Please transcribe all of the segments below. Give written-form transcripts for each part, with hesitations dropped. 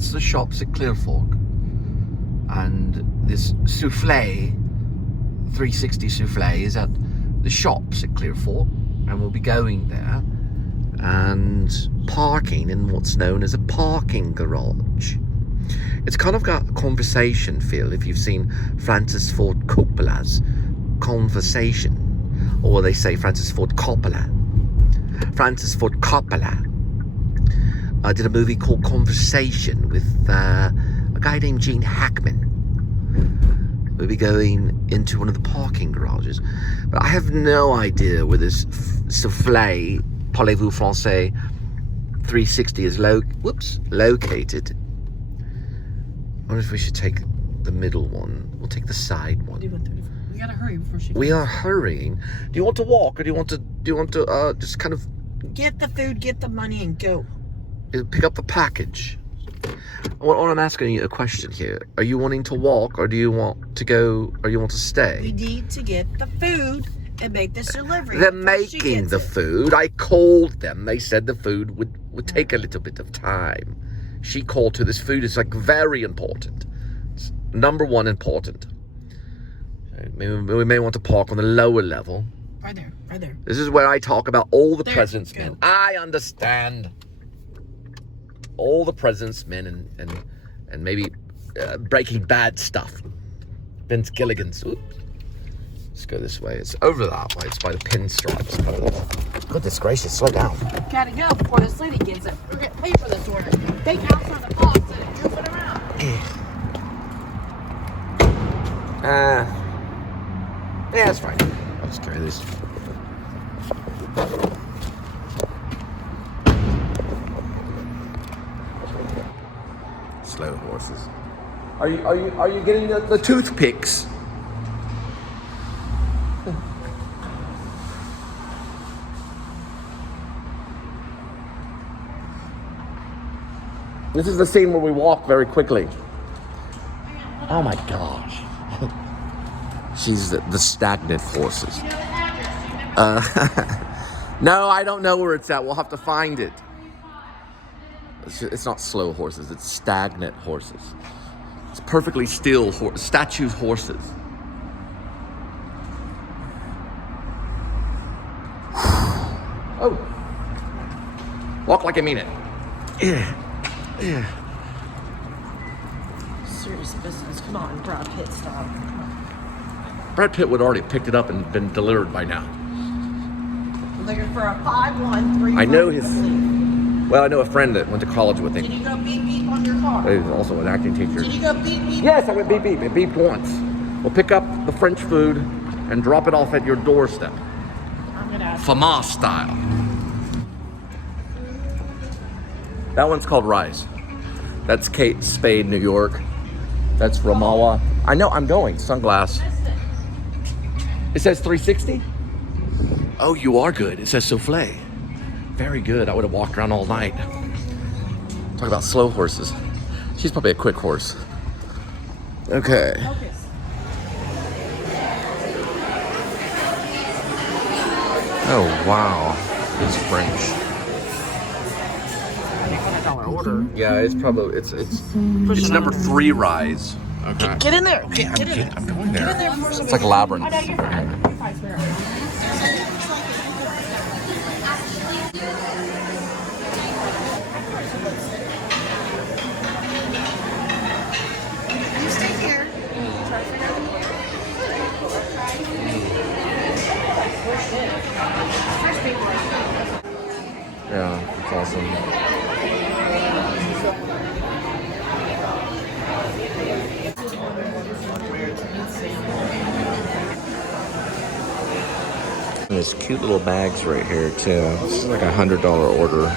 that's the shops at ClearFork. And this Soufflé, 360 Soufflé, is at the shops at ClearFork, and we'll be going there and parking in what's known as a parking garage. It's kind of got a conversation feel if you've seen Francis Ford Coppola's Conversation, or they say Francis Ford Coppola. Francis Ford Coppola did a movie called Conversation with a guy named Gene Hackman. We'll be going into one of the parking garages, but I have no idea where this Soufflé, Parlez-vous Français 360 is located. I wonder if we should take the middle one. We'll take the side one. We gotta hurry before she. We are hurrying. Do you want to walk, or do you want to just kind of get the food, get the money, and go? Pick up the package? I'm asking you a question here. Are you wanting to walk, or do you want to go, or you want to stay? We need to get the food and make this delivery. They're making the food. I called them. They said the food would take a little bit of time. She called to this food is like very important. It's number one important. We may want to park on the lower level. Right there, right there. This is where I talk about all the there, president's men. I understand. All the president's men and maybe Breaking Bad stuff. Vince Gilligan's. Oops. Let's go this way. It's over that way. It's by the pinstripes. Goodness gracious, slow down. Gotta go before this lady gets it. We're gonna pay for this order. Take out from the box and drop it around. Yeah, that's fine. I'll just carry this. Slow horses. Are you getting the toothpicks? This is the scene where we walk very quickly. Oh my gosh. She's the stagnant horses. No, I don't know where it's at. We'll have to find it. It's not slow horses, it's stagnant horses. It's perfectly still statue horses. Oh. Walk like I mean it. Yeah. Serious business. Come on, Brad Pitt style. Brad Pitt would already have picked it up and been delivered by now. I'm looking for a 513. I know his. Well, I know a friend that went to college with him. Did you go beep beep on your car? He's also an acting teacher. Did you go beep beep? Yes, I went beep beep. It beeped once. We'll pick up the French food and drop it off at your doorstep. I'm gonna ask. Fama style. That one's called Rise. That's Kate Spade, New York. That's Ramawa. I know, I'm going. Sunglass. It says 360? Oh, you are good. It says Soufflé. Very good. I would have walked around all night. Talk about slow horses. She's probably a quick horse. Okay. Focus. Oh, wow. It's French. $100 order. Yeah, it's probably, it's number 3 Rise. Okay. Get in there. Okay, I'm going there. Get in there for some. It's like Labyrinth. I know you're fine. You're fine, sweetheart. You stay here. Try to figure out the Yeah, it's awesome. And there's cute little bags right here too. This is like $100 order.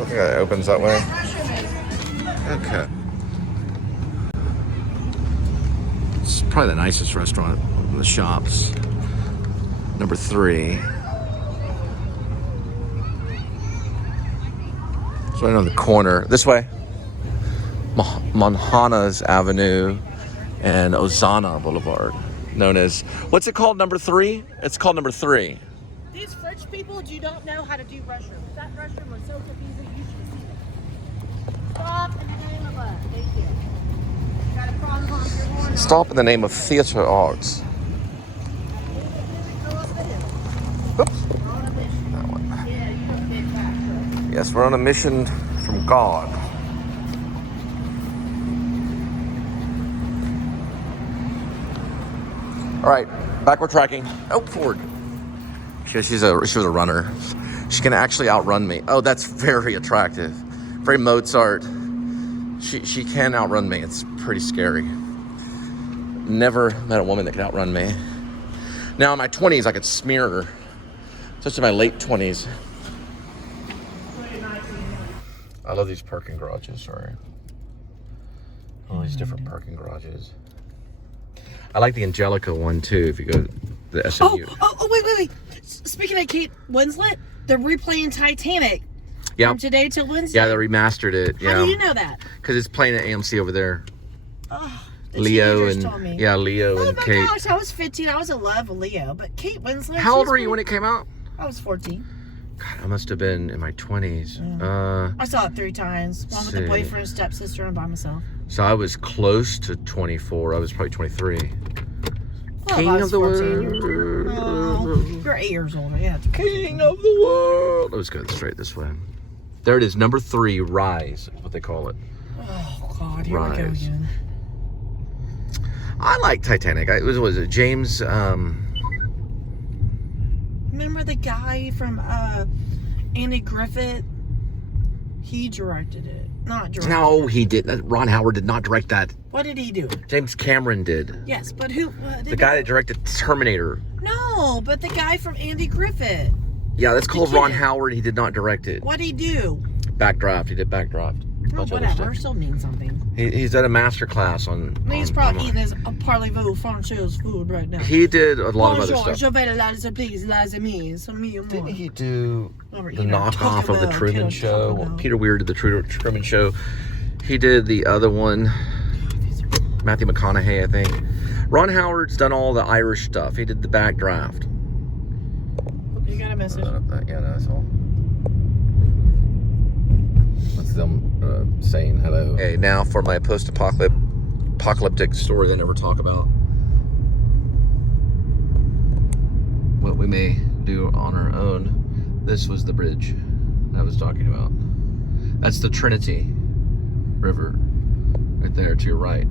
I think it opens that way. Okay. It's probably the nicest restaurant in the shops. Number 3. It's right on the corner. This way. Manhanas Avenue and Ozana Boulevard. Known as, what's it called, number 3? It's called number 3. These French people do not know how to do restroom. That restroom was so confusing, you should have seen it. Stop in the name of what? Thank you. Got a problem on your horn. Stop in the name of theater arts. Oops. That one. Yeah, you don't get that. Yes, we're on a mission from God. All right, backward tracking. Oh, forward. She was a runner. She can actually outrun me. Oh, that's very attractive. Very Mozart. She can outrun me. It's pretty scary. Never met a woman that could outrun me. Now in my 20s, I could smear her. Especially in my late 20s. I love these parking garages, sorry. All these different parking garages. I like the Angelica one too, if you go to the SMU. Wait. Speaking of Kate Winslet, they're replaying Titanic. Yeah. From today till Wednesday. Yeah, they remastered it. Yeah. How do you know that? Because it's playing at AMC over there. Oh, the Leo teenagers and told me. yeah, Leo Oh and my Kate. gosh, I was 15. I was in love with Leo, but Kate Winslet. How old were you when it came out? I was 14. God, I must have been in my 20s. I saw it 3 times. One with a boyfriend, stepsister, and by myself. So I was close to 24. I was probably 23. Well, King I was of the 14. world. Oh, you're 8 years older. Yeah. King of the world. Let's go straight this way. There it is, number 3, Rise, is what they call it. Oh God, here we go Rise. again. I like Titanic. What was it, James? Remember the guy from Andy Griffith? He directed it. Not directed. No, he didn't. Ron Howard did not direct that. What did he do? James Cameron did. Yes, but who? The guy that directed Terminator. No, but the guy from Andy Griffith. Yeah, that's called kid. Ron Howard. He did not direct it. What'd he do? Backdraft. He did Backdraft. Oh, Bunch of other whatever. stuff. Still means something. He's at a master class on. He's probably eating his parlez-vous Francois food right now. He did a lot of other Bonjour, stuff. je vais la please, la amis, Didn't he do the you know, knockoff of the Taco Truman Bell, Show? Taco Bell. Peter Weir did the Truman Show. He did the other one. Matthew McConaughey, I think. Ron Howard's done all the Irish stuff. He did the Backdraft. You got a message. Yeah, no, that's all. That's them saying hello. Okay, now for my post-apocalyptic story I never talk about. What we may do on our own. This was the bridge I was talking about. That's the Trinity River right there to your right.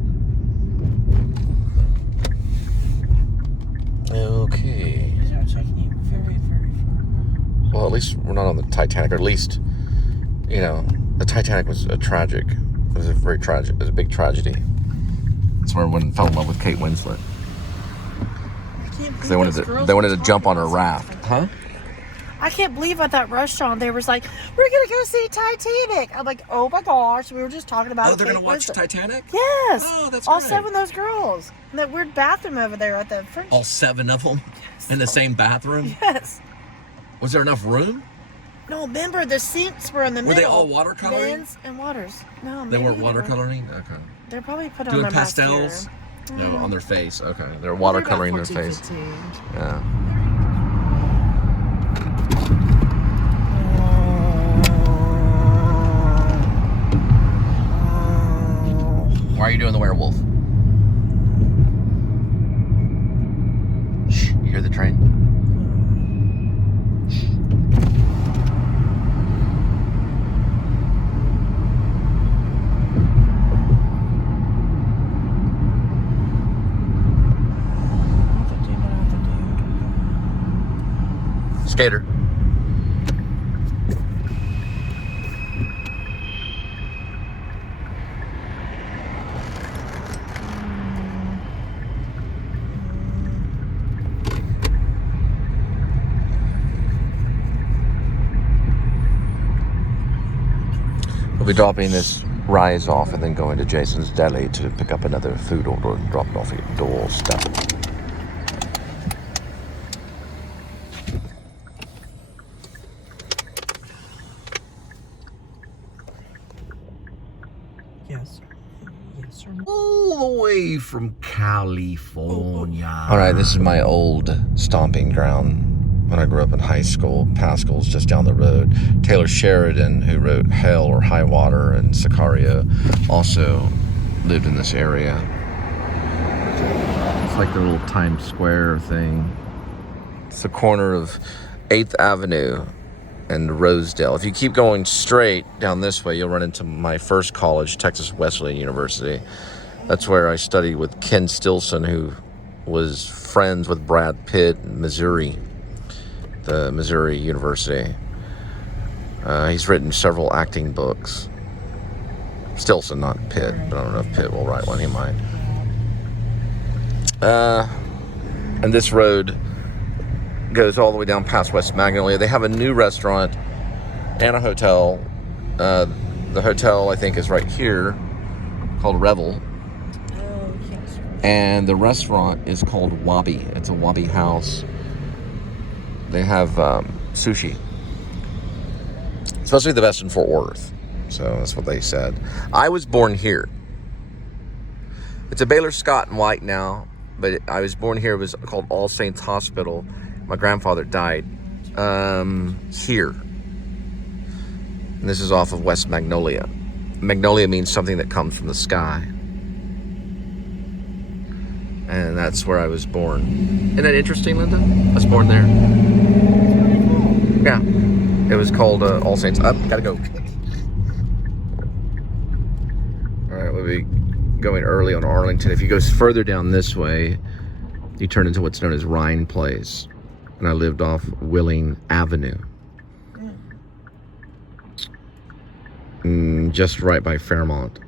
Okay. These are taking you very, very far. Well, at least we're not on the Titanic, or at least, you know, the Titanic was a tragic. It was a very tragic. It was a big tragedy. That's where everyone fell in love with Kate Winslet. Because they wanted to jump on her raft. Huh? I can't believe at that restaurant they was like, we're gonna go see Titanic. I'm like, oh my gosh, we were just talking about. Oh, they're Kate gonna watch Winslet. Titanic? Yes. Oh, that's all great. 7 of those girls in that weird bathroom over there at the French. All 7 of them in the same bathroom? Yes. Was there enough room? No, remember the sinks were in the Were middle. they all watercoloring? Men's and waters. No, They weren't maybe watercoloring? Okay. They're probably put Doing on their pastels? mascara. No, on their face. Okay. They're They're about watercoloring their 14, face. 15. Yeah. Why are you doing the werewolf? Shh, you hear the train? Skater. We'll be dropping this Rise off and then going to Jason's Deli to pick up another food order and drop it off at your doorstep. Yes. Yes, sir. All the way from California. All right, this is my old stomping ground when I grew up in high school. Pascal's just down the road. Taylor Sheridan, who wrote Hell or High Water and Sicario, also lived in this area. It's like the little Times Square thing. It's the corner of 8th Avenue and Rosedale. If you keep going straight down this way, you'll run into my first college, Texas Wesleyan University. That's where I studied with Ken Stilson, who was friends with Brad Pitt in Missouri, the Missouri University. He's written several acting books. Stilson, not Pitt, but I don't know if Pitt will write one. He might. And this road goes all the way down past West Magnolia. They have a new restaurant and a hotel. The hotel, I think, is right here, called Revel. Oh, yes. And the restaurant is called Wabi. It's a Wabi house. They have sushi. Especially the best in Fort Worth. So that's what they said. I was born here. It's a Baylor Scott and White now, but I was born here. It was called All Saints Hospital. My grandfather died here. And this is off of West Magnolia. Magnolia means something that comes from the sky. And that's where I was born. Isn't that interesting, Linda? I was born there. Yeah. It was called All Saints. Up, gotta go. Alright, we'll be going early on Arlington. If you go further down this way, you turn into what's known as Rhine Place. And I lived off Willing Avenue. Just right by Fairmont.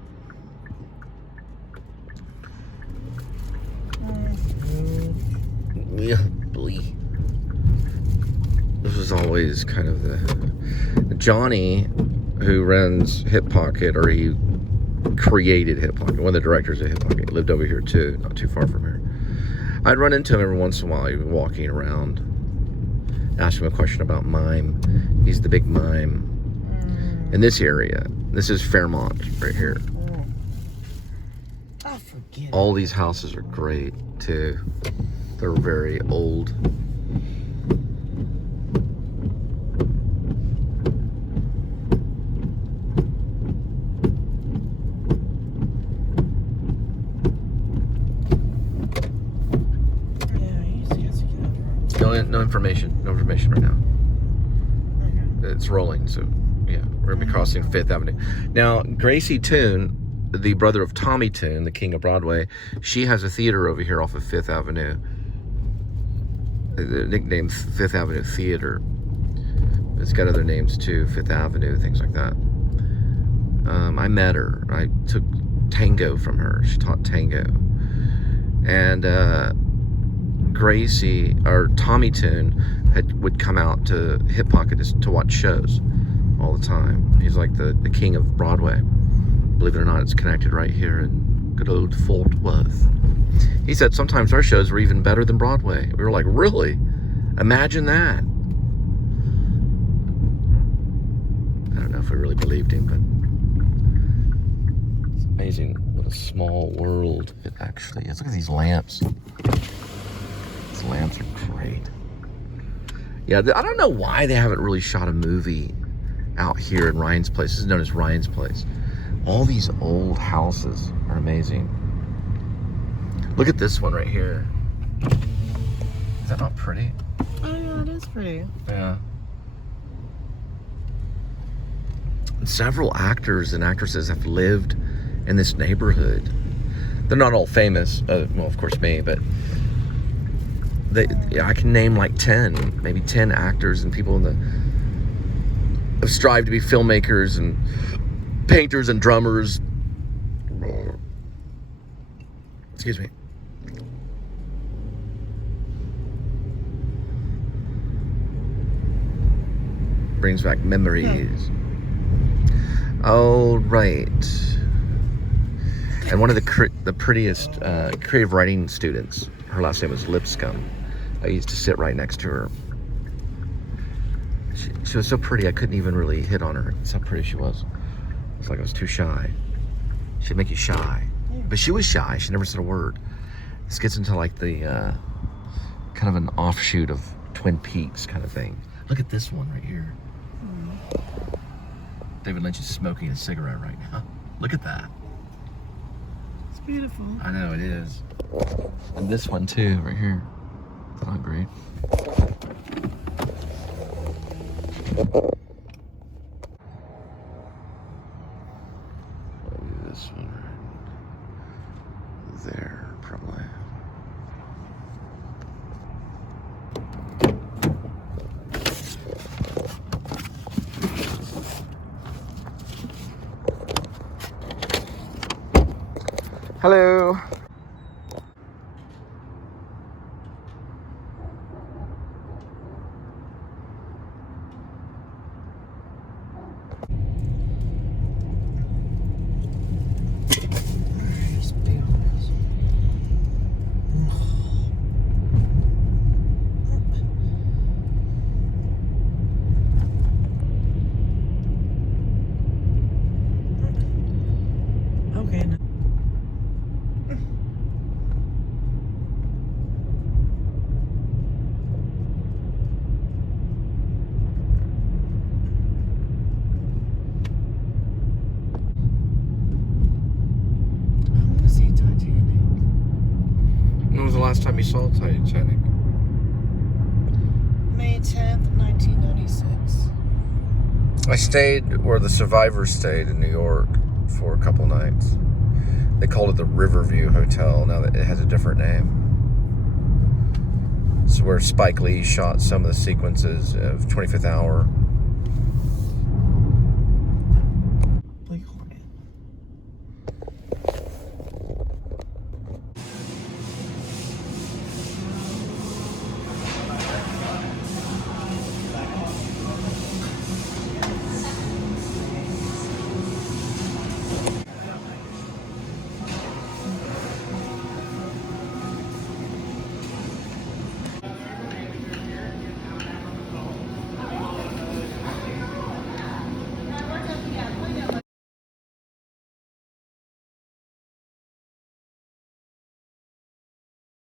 Yeah, boy. This was always kind of the Johnny, who runs Hip Pocket, or he created Hip Pocket. One of the directors of Hip Pocket lived over here too, not too far from here. I'd run into him every once in a while. He'd be walking around. Ask him a question about mime. He's the big mime in this area. This is Fairmont right here. I forget. All these houses are great too. They're very old. No information right now. Okay. It's rolling, so yeah, we're gonna be crossing 5th Avenue. Now, Gracie Toon, the brother of Tommy Toon, the king of Broadway, she has a theater over here off of 5th Avenue. The nickname 5th Avenue Theater. It's got other names too, 5th Avenue, things like that. I met her. I took tango from her. She taught tango. And Gracie, or Tommy Toon, would come out to Hip Pocket to watch shows all the time. He's like the king of Broadway. Believe it or not, it's connected right here in good old Fort Worth. He said sometimes our shows were even better than Broadway. We were like, really? Imagine that. I don't know if we really believed him, but it's amazing what a small world it actually is. Look at these lamps. These lamps are great. Yeah, I don't know why they haven't really shot a movie out here in Ryan's Place. This is known as Ryan's Place. All these old houses are amazing. Look at this one right here. Is that not pretty? Oh yeah, it is pretty. Yeah. And several actors and actresses have lived in this neighborhood. They're not all famous. Well, of course me, but I can name like 10, maybe 10 actors and people have strived to be filmmakers and painters and drummers. Excuse me. Brings back memories. Oh, right. And one of the prettiest creative writing students, her last name was LcSbanD. I used to sit right next to her. She was so pretty, I couldn't even really hit on her. That's how pretty she was. It's like I was too shy. She'd make you shy. But she was shy. She never said a word. This gets into like the kind of an offshoot of Twin Peaks kind of thing. Look at this one right here. David Lynch is smoking a cigarette right now. Look at that. It's beautiful. I know, it is. And this one too, right here. It's not great. Maybe this one right there, probably. Hello. Okay. When was the last time you saw Titanic? May 10th, 1996. I stayed where the survivors stayed in New York for a couple nights. They called it the Riverview Hotel. Now that it has a different name. It's where Spike Lee shot some of the sequences of 25th Hour.